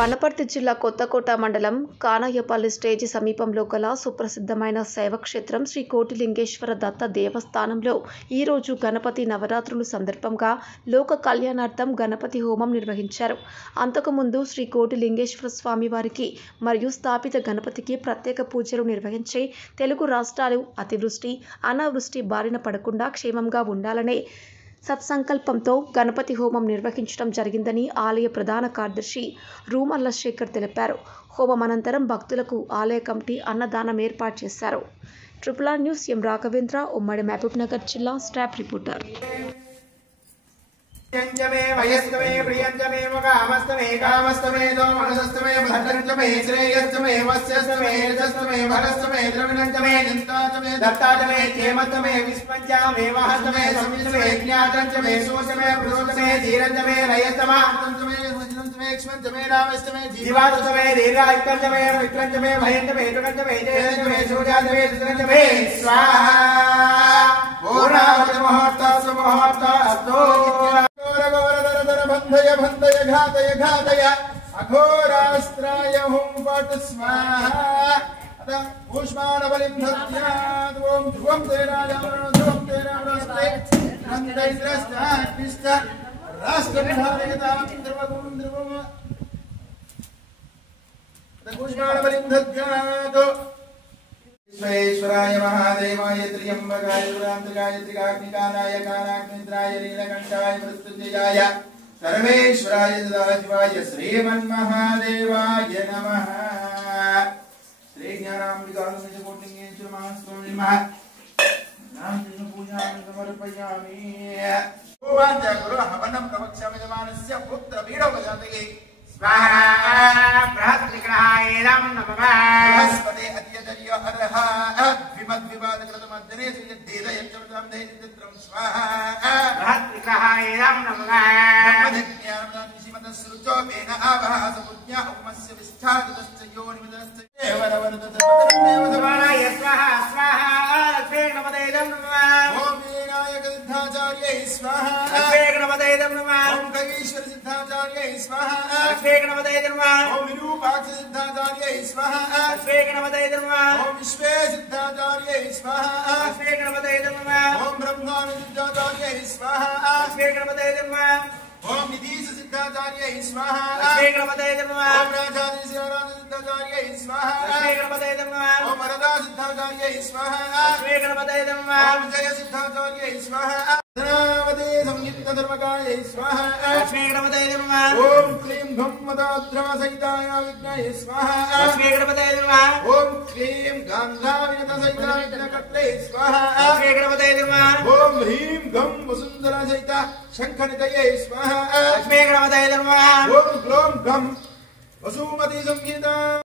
వనపర్తి జిల్లా కొత్తకోట మండలం కానయ్యపల్లి స్టేజి సమీపంలో గల సుప్రసిద్ధమైన శైవక్షేత్రం శ్రీ కోటిలింగేశ్వర దత్త దేవస్థానంలో ఈరోజు గణపతి నవరాత్రుల సందర్భంగా లోక కళ్యాణార్థం గణపతి హోమం నిర్వహించారు. అంతకుముందు శ్రీ కోటిలింగేశ్వర స్వామి వారికి మరియు స్థాపిత గణపతికి ప్రత్యేక పూజలు నిర్వహించి తెలుగు రాష్ట్రాలు అతివృష్టి అనావృష్టి బారిన పడకుండా క్షేమంగా ఉండాలనే సత్సంకల్పంతో గణపతి హోమం నిర్వహించడం జరిగిందని ఆలయ ప్రధాన కార్యదర్శి రూమల్ల శేఖర్ తెలిపారు. హోమం అనంతరం భక్తులకు ఆలయ కమిటీ అన్నదానం ఏర్పాటు చేశారు. RRR న్యూస్ ఎం రాఘవేంద్ర, ఉమ్మడి మహబూబ్ నగర్ జిల్లా స్టాఫ్ రిపోర్టర్. प्रियंजमे वयस्कमे प्रियंजमे मगामस्तमे कामस्तमे दोमनसस्तमे भद्रंजमे श्रेयस्तमे वस्यस्तमे रजस्तमे भरस्तमे द्रविणंजमे निंताजमे दत्ताजमे केमस्तमे विस्पंचामे वहस्तमे संविस्तमे ज्ञातंजमे सोषमे प्रसोषमे धीरंजमे रयस्तमांतंजमे वज्रंजमे एक्ष्मंजमे रामस्तमे जीवातंजमे दीर्घायुक्तंजमे मित्रंजमे भयंजमे तुकंजमे जयंजमे सूर्याजमे सुतंजमे स्वाहा मुहूर्तास्तु बंधय घातय घातय अघोरास्त्राय हुं पट स्वाहा पुष्पाण बलिं धत्यात् ओं ध्रुवं तेरावस्ते नन्दैन्द्रश्चाग्निश्च राष्ट्रविधारयतां ध्रुवं ध्रुवम् पुष्पाण बलिं धत्यात् विश्वेश्वराय महादेवाय त्र्यंबकाय दुरांतकाय त्रिकाग्निकालाय कालाग्निद्राय नीलकंठाय मृत्युंजयाय सर्वेश्वराय सदाशिवाय श्रीमन्महादेवाय नमः. श्री ज्ञानामृतानुकोटिलिंगेश्वर महास्वामिने नमः. नाम पूजामि समर्पयामि. भूवाञ्च गुरु हवनं प्रवक्ष्यामि जमानस्य पुत्र वीरवजातये स्वाहा. बृहत्त्रिग्रहायं नमः. बृहस्पते अद्यतर्य अर्ह विमद्विवादकृतमध्यने श्रीयद्धेदयच्चवतां देहित्रं स्वाहा. बृहत्त्रिग्रहायं नमः. ब्रह्मज्ञानमदश्रुचो वेन आवह समुज्ञा उपमस्य विष्ठादितश्च योनिमदश्च देवरवरदतमेव समानाय स्वाहा स्वाहा. लक्ष्मी गणपतये नमः. ओम विनायक सिद्धाचार्यै स्वाहा. लक्ष्मी गणपतये नमः. ओम खगेश्वर सिद्धाचार्यै स्वाहा. लक्ष्मी गणपतये नमः. ओम विरूपाक्ष सिद्धाचार्यै स्वाहा. लक्ष्मी गणपतये नमः. ओम विश्वे सिद्धाचार्यै स्वाहा. लक्ष्मी गणपतये नमः. ओम ब्रह्माणि सिद्धाचार्यै स्वाहा. लक्ष्मी गणपतये नमः. ओम निधीश सिद्धाचार्यै स्वाहा. लक्ष्मी गणपतये नमः. ओम राजाधि सिद्धाचार्यै स्वाहा. लक्ष्मी गणपतये नमः. ओम वरदा सिद्धाचार्यै स्वाहा. लक्ष्मी गणपतये नमः. ओम जय सिद्धाचार्यै स्वाहा. धनावते संयुक्त धर्मकायै स्वाहा. लक्ष्मी गणपतये नमः. ओम क्लीं घं मदाद्रवसहिताय विघ्नाय स्वाहा. लक्ष्मी गणपतये नमः. ओम क्लीं गान्धाविनतसहिताय विघ्नकर्त्रे स्वाहा. लक्ष्मी गणपतये नमः. ओम ह्रीं घं वसुन्धरासहिता शंखनिधये स्वाहा. लक्ष्मी गणपतये नमः. ओम क्लों घं वसुमती संहिता.